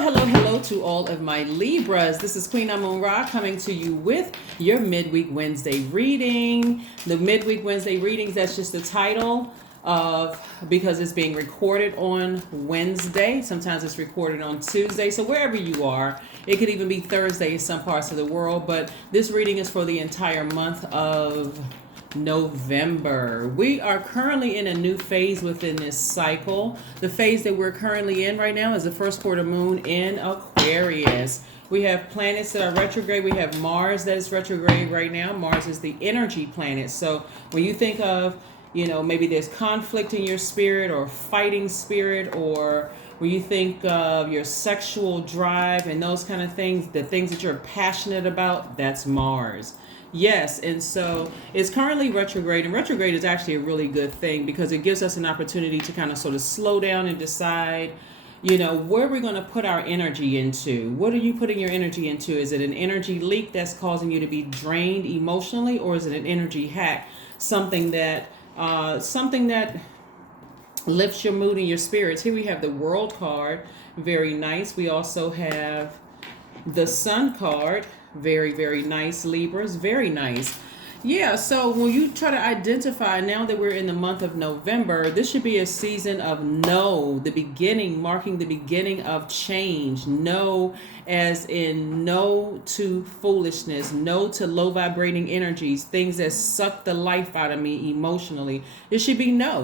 Hello to all of my Libras. This is Queen Amun Ra coming to you with your Midweek Wednesday reading. The Midweek Wednesday readings, that's just the title of because it's being recorded on Wednesday. Sometimes it's recorded on Tuesday. So wherever you are, it could even be Thursday in some parts of the world. But this reading is for the entire month of November. We are currently in a new phase within this cycle. The phase that we're currently in right now is the first quarter moon in Aquarius. We have planets that are retrograde. We have Mars that is retrograde right now. Mars is the energy planet. So when you think of, maybe there's conflict in your spirit or fighting spirit, or when you think of your sexual drive and those kind of things, the things that you're passionate about, that's Mars. Yes, and so it's currently retrograde, and retrograde is actually a really good thing because it gives us an opportunity to kind of sort of slow down and decide, where we're going to put our energy into. What are you putting your energy into? Is it an energy leak that's causing you to be drained emotionally, or is it an energy hack, something that lifts your mood and your spirits? Here we have the World card, very nice. We also have the Sun card. Very, very nice, Libras. Very nice. Yeah, so when you try to identify, now that we're in the month of November, this should be a season of no, the beginning, marking the beginning of change. No, as in no to foolishness, no to low vibrating energies, things that suck the life out of me emotionally. It should be no,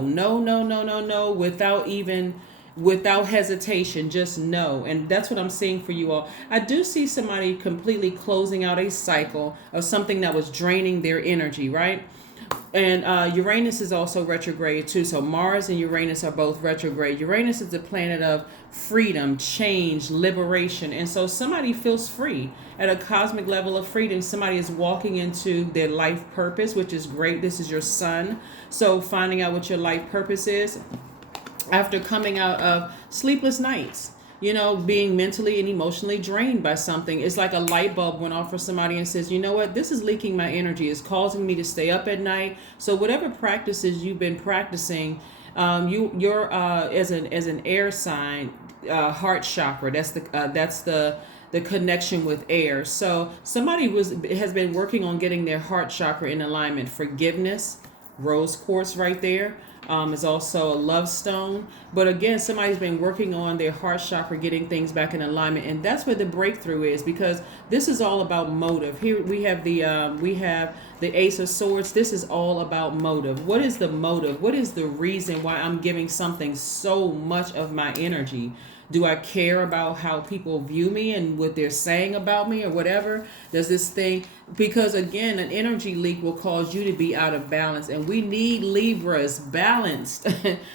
without hesitation, just no. And that's what I'm seeing for you all. I do see somebody completely closing out a cycle of something that was draining their energy, right? And Uranus is also retrograde too. So Mars and Uranus are both retrograde. Uranus is the planet of freedom, change, liberation. And so somebody feels free at a cosmic level of freedom. Somebody is walking into their life purpose, which is great. This is your sun. So finding out what your life purpose is after coming out of sleepless nights, being mentally and emotionally drained by something. It's like a light bulb went off for somebody and says, you know what, this is leaking my energy. It's causing me to stay up at night. So whatever practices you've been practicing, you're as an air sign, heart chakra. That's the connection with air. So somebody has been working on getting their heart chakra in alignment. Forgiveness, rose quartz right there. Is also a love stone. But again, somebody's been working on their heart chakra, getting things back in alignment. And that's where the breakthrough is, because this is all about motive. Here we have the Ace of Swords. This is all about motive. What is the motive? What is the reason why I'm giving something so much of my energy? Do I care about how people view me and what they're saying about me or whatever? Does this thing, because again, an energy leak will cause you to be out of balance, and we need Libras balanced.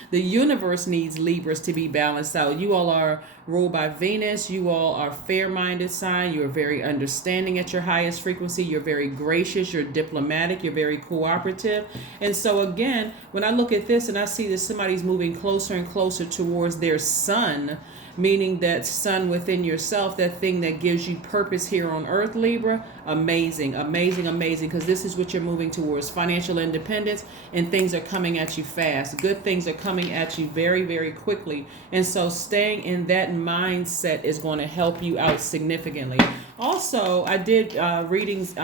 The universe needs Libras to be balanced out. You all are ruled by Venus. You all are fair-minded sign. You're very understanding at your highest frequency. You're very gracious. You're diplomatic. You're very cooperative. And so again, when I look at this and I see that somebody's moving closer and closer towards their sun, meaning that sun within yourself, that thing that gives you purpose here on earth, Libra, amazing, because this is what you're moving towards, financial independence, and things are coming at you fast. Good things are coming at you very, very quickly. And so staying in that mindset is going to help you out significantly. Also, I did readings,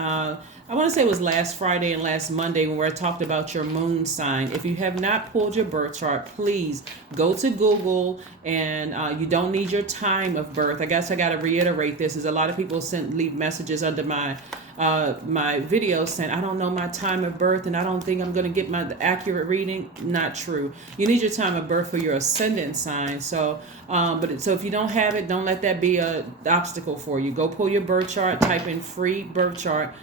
I want to say it was last Friday and last Monday where I talked about your moon sign. If you have not pulled your birth chart, please go to Google, and you don't need your time of birth. I guess I got to reiterate this, as a lot of people leave messages under my video saying, I don't know my time of birth and I don't think I'm going to get the accurate reading. Not true. You need your time of birth for your ascendant sign. So if you don't have it, don't let that be an obstacle for you. Go pull your birth chart, type in free birth chart.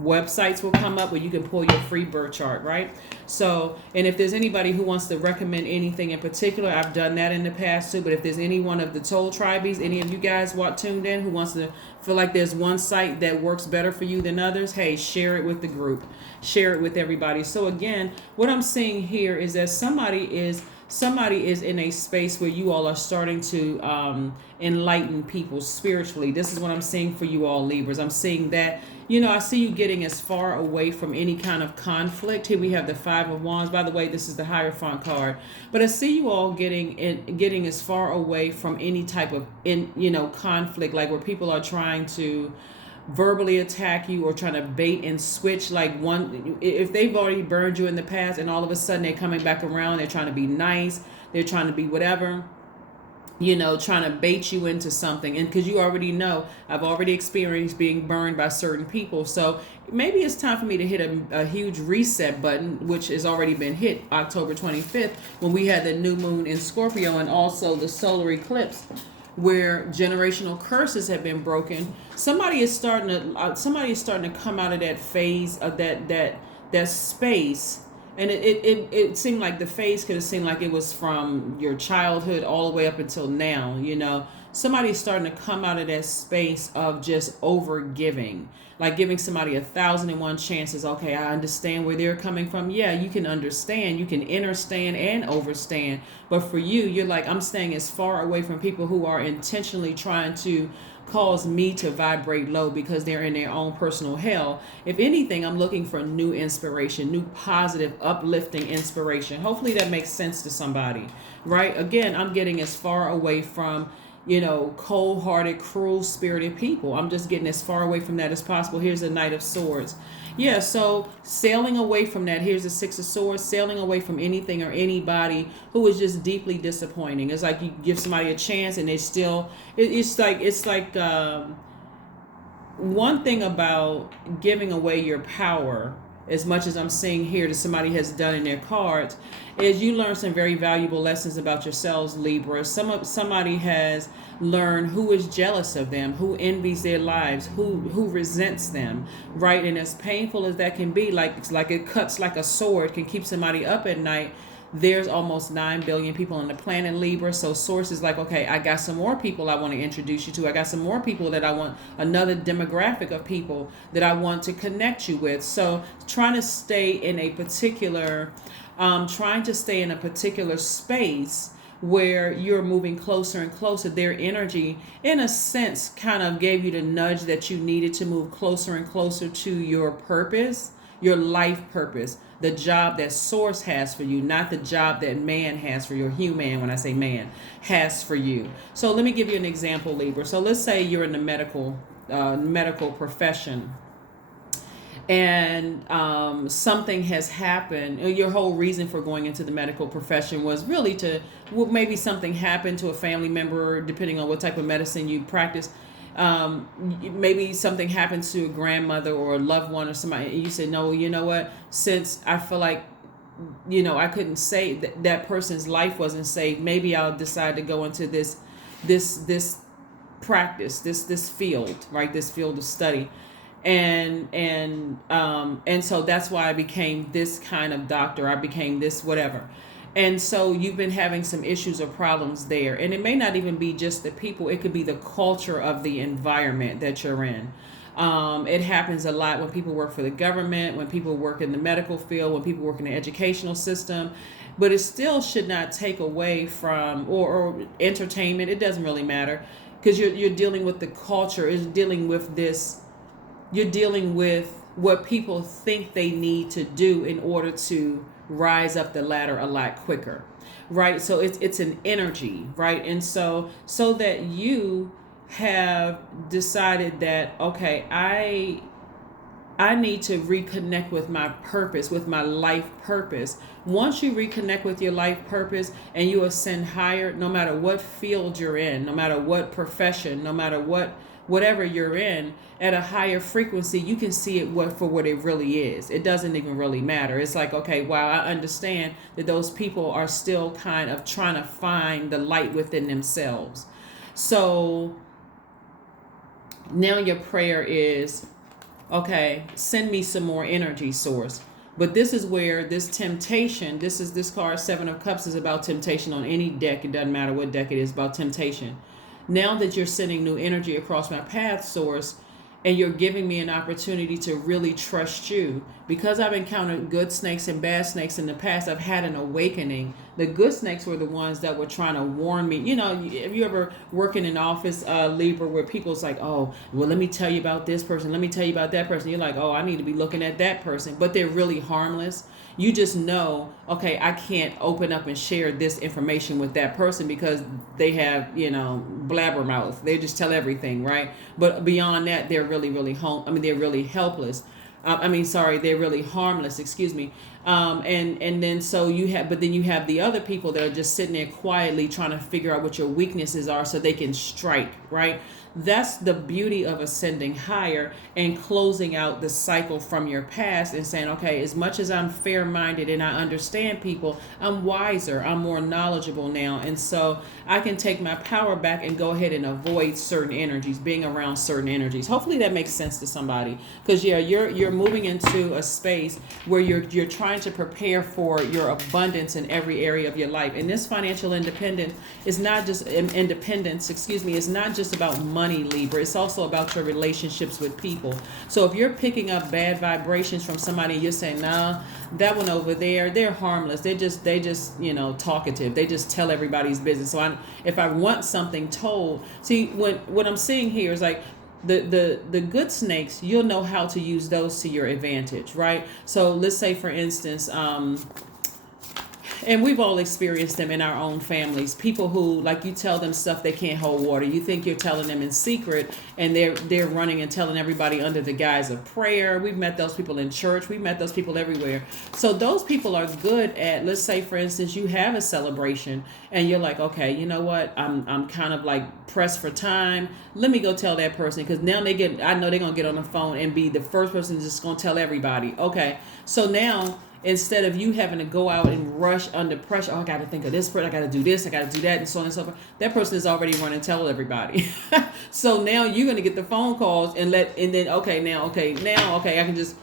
Websites will come up where you can pull your free birth chart, right? So, and if there's anybody who wants to recommend anything in particular, I've done that in the past too. But if there's any one of the Toll Tribes, any of you guys tuned in who wants to feel like there's one site that works better for you than others, hey, share it with the group, share it with everybody. So again, what I'm seeing here is that somebody is somebody is in a space where you all are starting to enlighten people spiritually. This is what I'm seeing for you all, Libras. I'm seeing that, I see you getting as far away from any kind of conflict. Here we have the Five of Wands. By the way, this is the Hierophant card. But I see you all getting as far away from any type of conflict, like where people are trying to verbally attack you or trying to bait and switch. Like, one, if they've already burned you in the past and all of a sudden they're coming back around, they're trying to be nice, they're trying to be whatever, trying to bait you into something. And because you already know, I've already experienced being burned by certain people. So maybe it's time for me to hit a huge reset button, which has already been hit October 25th when we had the new moon in Scorpio and also the solar eclipse, where generational curses have been broken. Somebody is starting to come out of that phase of that space. And it seemed like the phase could have seemed like it was from your childhood all the way up until now. Somebody's starting to come out of that space of just over giving, like giving somebody 1,001 chances. Okay, I understand where they're coming from. Yeah, you can understand, you can understand and overstand. But for you, you're like, I'm staying as far away from people who are intentionally trying to cause me to vibrate low because they're in their own personal hell. If anything, I'm looking for new inspiration, new positive, uplifting inspiration. Hopefully that makes sense to somebody, right? Again, I'm getting as far away from cold-hearted, cruel-spirited people. I'm just getting as far away from that as possible. Here's the Knight of Swords. Yeah, so sailing away from that. Here's the Six of Swords, sailing away from anything or anybody who is just deeply disappointing. It's like you give somebody a chance and it's like one thing about giving away your power, as much as I'm seeing here that somebody has done in their cards, is you learn some very valuable lessons about yourselves, Libra. Somebody has learned who is jealous of them, who envies their lives, who resents them, right? And as painful as that can be, like it cuts like a sword, can keep somebody up at night. There's almost 9 billion people on the planet, Libra. So source is like, okay, I got some more people I want to introduce you to. I got some more people that I want, another demographic of people that I want to connect you with. So trying to stay in a particular space where you're moving closer and closer. Their energy, in a sense, kind of gave you the nudge that you needed to move closer and closer to your purpose, your life purpose, the job that source has for you, not the job that man has for you, human, when I say man, has for you. So let me give you an example, Libra. So let's say you're in the medical profession, and something has happened. Your whole reason for going into the medical profession was really maybe something happened to a family member, depending on what type of medicine you practice. Maybe something happened to a grandmother or a loved one or somebody, and you said, no, you know what, since I feel like I couldn't say that person's life wasn't saved, maybe I'll decide to go into this practice, this field, right, this field of study. And so that's why I became this kind of doctor. I became this whatever. And so you've been having some issues or problems there. And it may not even be just the people. It could be the culture of the environment that you're in. It happens a lot when people work for the government, when people work in the medical field, when people work in the educational system. But it still should not take away from, or entertainment. It doesn't really matter, because you're dealing with the culture. It's dealing with this. You're dealing with what people think they need to do in order to rise up the ladder a lot quicker, right? So it's an energy, right? And so that you have decided that, okay, I need to reconnect with my purpose, with my life purpose. Once you reconnect with your life purpose and you ascend higher, no matter what field you're in, no matter what profession, no matter whatever you're in, at a higher frequency, you can see it for what it really is. It doesn't even really matter. It's like, okay, wow, I understand that those people are still kind of trying to find the light within themselves. So now your prayer is, okay, send me some more energy, source. But this is where this temptation, this card, Seven of Cups, is about temptation on any deck. It doesn't matter what deck it is, about temptation. Now that you're sending new energy across my path, source, and you're giving me an opportunity to really trust you. Because I've encountered good snakes and bad snakes in the past, I've had an awakening. The good snakes were the ones that were trying to warn me. You know, if you ever work in an office, Libra, where people's like, oh, well, let me tell you about this person. Let me tell you about that person. You're like, oh, I need to be looking at that person. But they're really harmless. You just know, okay, I can't open up and share this information with that person because they have, you know, blabbermouth. They just tell everything, right? But beyond that, they're really, really they're really helpless. They're really harmless. Excuse me. And then so you have, but then you have the other people that are just sitting there quietly trying to figure out what your weaknesses are so they can strike, right? That's the beauty of ascending higher and closing out the cycle from your past and saying, okay, as much as I'm fair-minded and I understand people, I'm wiser, I'm more knowledgeable now. And so I can take my power back and go ahead and avoid certain energies, being around certain energies. Hopefully that makes sense to somebody. Because yeah, you're moving into a space where you're trying to prepare for your abundance in every area of your life. And this financial independence is not just is not just about money, Libra. It's also about your relationships with people. So if you're picking up bad vibrations from somebody, you're saying, nah, that one over there, they're harmless. They just talkative. They just tell everybody's business. So if I want something told, see, what I'm seeing here is like the good snakes, you'll know how to use those to your advantage, right? So let's say, for instance, and we've all experienced them in our own families. People who, like, you tell them stuff they can't hold water. You think you're telling them in secret, and they're running and telling everybody under the guise of prayer. We've met those people in church. We've met those people everywhere. So those people are good at, let's say, for instance, you have a celebration, and you're like, okay, you know what? I'm kind of like pressed for time. Let me go tell that person, because now I know they're gonna get on the phone and be the first person just gonna tell everybody. Okay, so now, instead of you having to go out and rush under pressure, oh, I got to think of this person, I got to do this, I got to do that, and so on and so forth. That person is already running and tell everybody. So now you're going to get the phone calls and then, I can just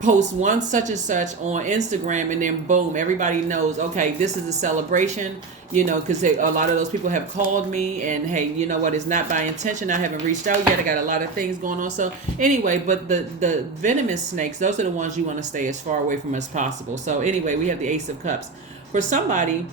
post one such and such on Instagram, and then boom, everybody knows, okay, this is a celebration, because a lot of those people have called me, and hey, you know what, it's not by intention, I haven't reached out yet, I got a lot of things going on. So anyway, but the venomous snakes, those are the ones you want to stay as far away from as possible. So anyway, we have the Ace of Cups. For somebody,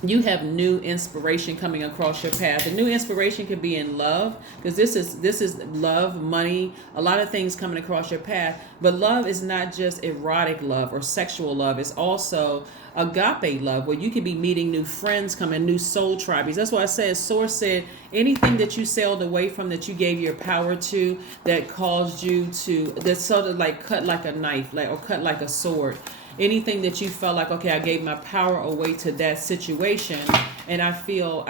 you have new inspiration coming across your path. The new inspiration could be in love, because this is love, money, a lot of things coming across your path. But love is not just erotic love or sexual love. It's also agape love, where you could be meeting new friends, coming, new soul tribes. That's why I said, Source said, anything that you sailed away from, that you gave your power to, that caused you to, that's sort of like cut like a knife, or cut like a sword. Anything that you felt like, okay, I gave my power away to that situation, and I feel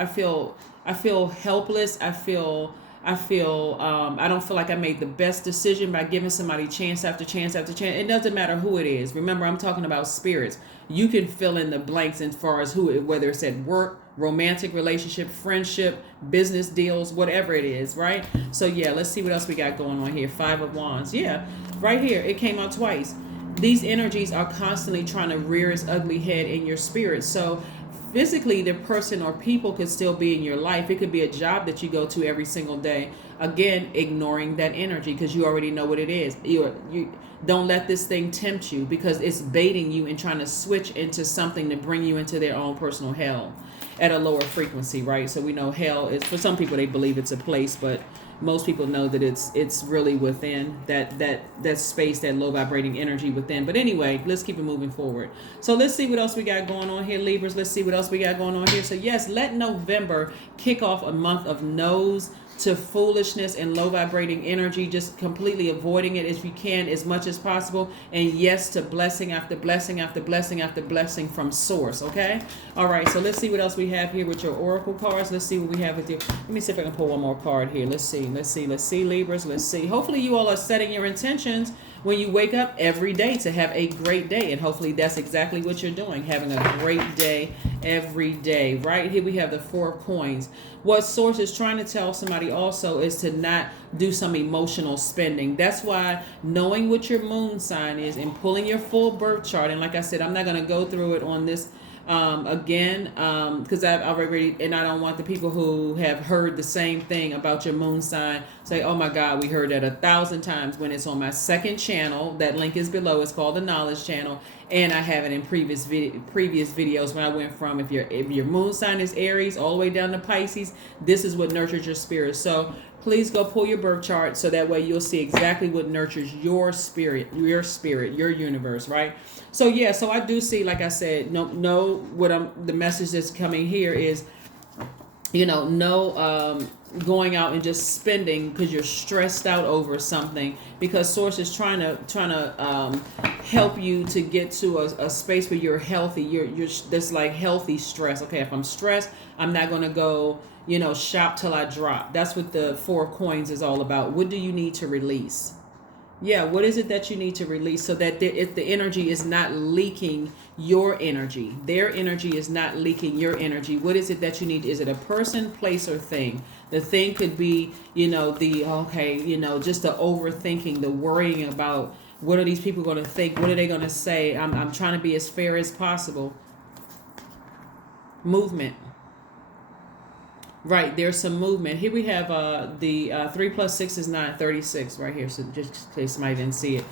helpless. I don't feel like I made the best decision by giving somebody chance after chance after chance. It doesn't matter who it is. Remember, I'm talking about spirits. You can fill in the blanks as far as whether it's at work, romantic relationship, friendship, business deals, whatever it is, right? So yeah, let's see what else we got going on here. 5 of Wands. Yeah, right here. It came out twice. These energies are constantly trying to rear its ugly head in your spirit. So physically, the person or people could still be in your life. It could be a job that you go to every single day. Again, ignoring that energy, because you already know what it is. You don't let this thing tempt you, because it's baiting you and trying to switch into something to bring you into their own personal hell at a lower frequency, right? So we know hell is, for some people, they believe it's a place, but most people know that it's really within that space, that low vibrating energy within. But anyway, let's keep it moving forward. So let's see what else we got going on here, Libras. Let's see what else we got going on here. So yes, let November kick off a month of no's to foolishness and low vibrating energy, just completely avoiding it if you can, as much as possible, and yes to blessing after blessing after blessing after blessing from Source. Okay, all right, so let's see what else we have here with your oracle cards. Let's see what we have with you. Let me see if I can pull one more card here. Let's see Libras. Let's see. Hopefully you all are setting your intentions when you wake up every day to have a great day, and hopefully that's exactly what you're doing, having a great day every day. Right here we have the 4 of Coins. What Source is trying to tell somebody also is to not do some emotional spending. That's why knowing what your moon sign is and pulling your full birth chart, and like I said, I'm not going to go through it on this Again, because I've already, and I don't want the people who have heard the same thing about your moon sign say, oh my God, we heard that 1,000 times, when it's on my second channel. That link is below. It's called the Knowledge Channel. And I have it in previous videos when I went from, if your moon sign is Aries all the way down to Pisces, this is what nurtures your spirit. So please go pull your birth chart, so that way you'll see exactly what nurtures your spirit, your universe, right? So yeah, so I do see, like I said, the message that's coming here is, going out and just spending because you're stressed out over something, because source is trying to help you to get to a space where you're healthy. You're that's like healthy stress. Okay, if I'm stressed, I'm not going to go shop till I drop. That's what the Four of Coins is all about. What do you need to release? Yeah, what is it that you need to release, so that if the energy is not leaking your energy, their energy is not leaking your energy. What is it that you need? Is it a person, place, or thing? The thing could be, just the overthinking, the worrying about what are these people going to think? What are they going to say? I'm trying to be as fair as possible. Movement. Right, there's some movement. Here we have the 3 plus 6 is 9, 36 right here. So just in case somebody didn't see it.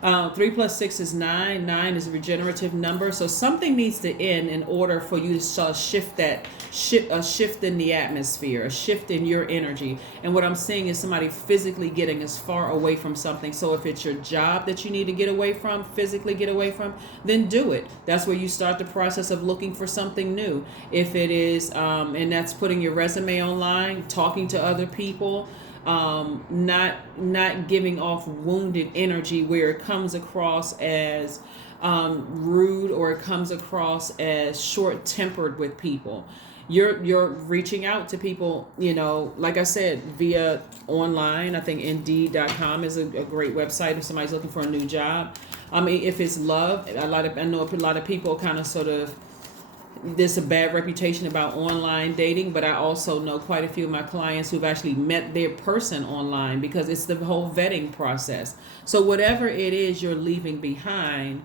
3 plus 6 is 9. 9 is a regenerative number. So something needs to end in order for you to shift a shift in the atmosphere, a shift in your energy. And what I'm seeing is somebody physically getting as far away from something. So if it's your job that you need to get away from, physically get away from, then do it. That's where you start the process of looking for something new. If it is, and that's putting your resume online, talking to other people, not giving off wounded energy where it comes across as rude, or it comes across as short-tempered with people. You're reaching out to people, like I said, via online. I think Indeed.com is a great website if somebody's looking for a new job. I mean, if it's love, I know a lot of people kind of sort of, there's a bad reputation about online dating, but I also know quite a few of my clients who've actually met their person online, because it's the whole vetting process. So whatever it is you're leaving behind,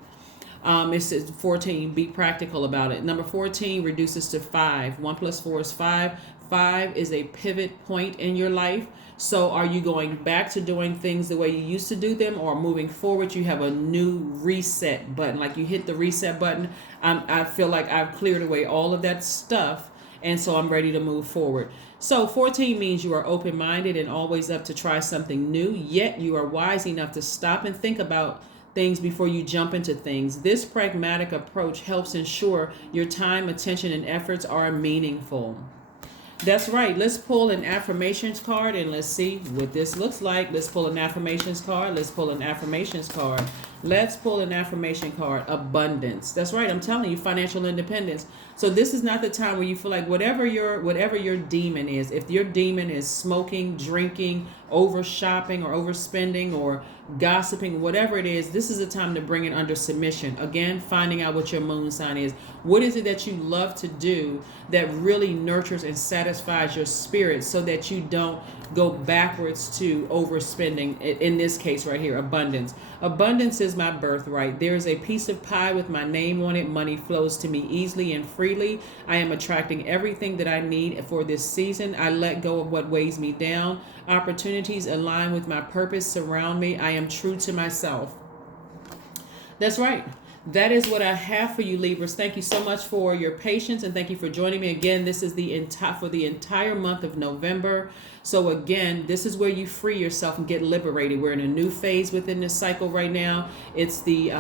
it says 14, be practical about it. Number 14 reduces to 5. 1 plus 4 is 5. 5 is a pivot point in your life. So are you going back to doing things the way you used to do them, or moving forward, you have a new reset button? Like you hit the reset button. I feel like I've cleared away all of that stuff, and so I'm ready to move forward. So 14 means you are open-minded and always up to try something new, yet you are wise enough to stop and think about things before you jump into things. This pragmatic approach helps ensure your time, attention, and efforts are meaningful. That's right. Let's pull an affirmations card and let's see what this looks like. Let's pull an affirmations card. Let's pull an affirmations card. Let's pull an affirmation card. Abundance. That's right. I'm telling you, financial independence. So this is not the time where you feel like whatever your demon is. If your demon is smoking, drinking, over shopping, or overspending, or gossiping, whatever it is, this is the time to bring it under submission. Again, finding out what your moon sign is. What is it that you love to do that really nurtures and satisfies your spirit, so that you don't go backwards to overspending? In this case right here, abundance. Abundance is my birthright. There is a piece of pie with my name on it. Money flows to me easily and freely. I am attracting everything that I need for this season. I let go of what weighs me down. Opportunities align with my purpose surround me. I am true to myself. That's right. That is what I have for you, Libras. Thank you so much for your patience, and thank you for joining me again. This is for the entire month of November. So again, this is where you free yourself and get liberated. We're in a new phase within this cycle right now. It's the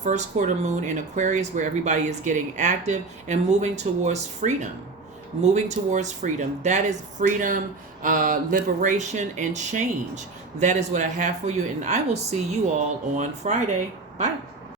first quarter moon in Aquarius, where everybody is getting active and moving towards freedom. Moving towards freedom. That is freedom, liberation, and change. That is what I have for you, and I will see you all on Friday. Bye.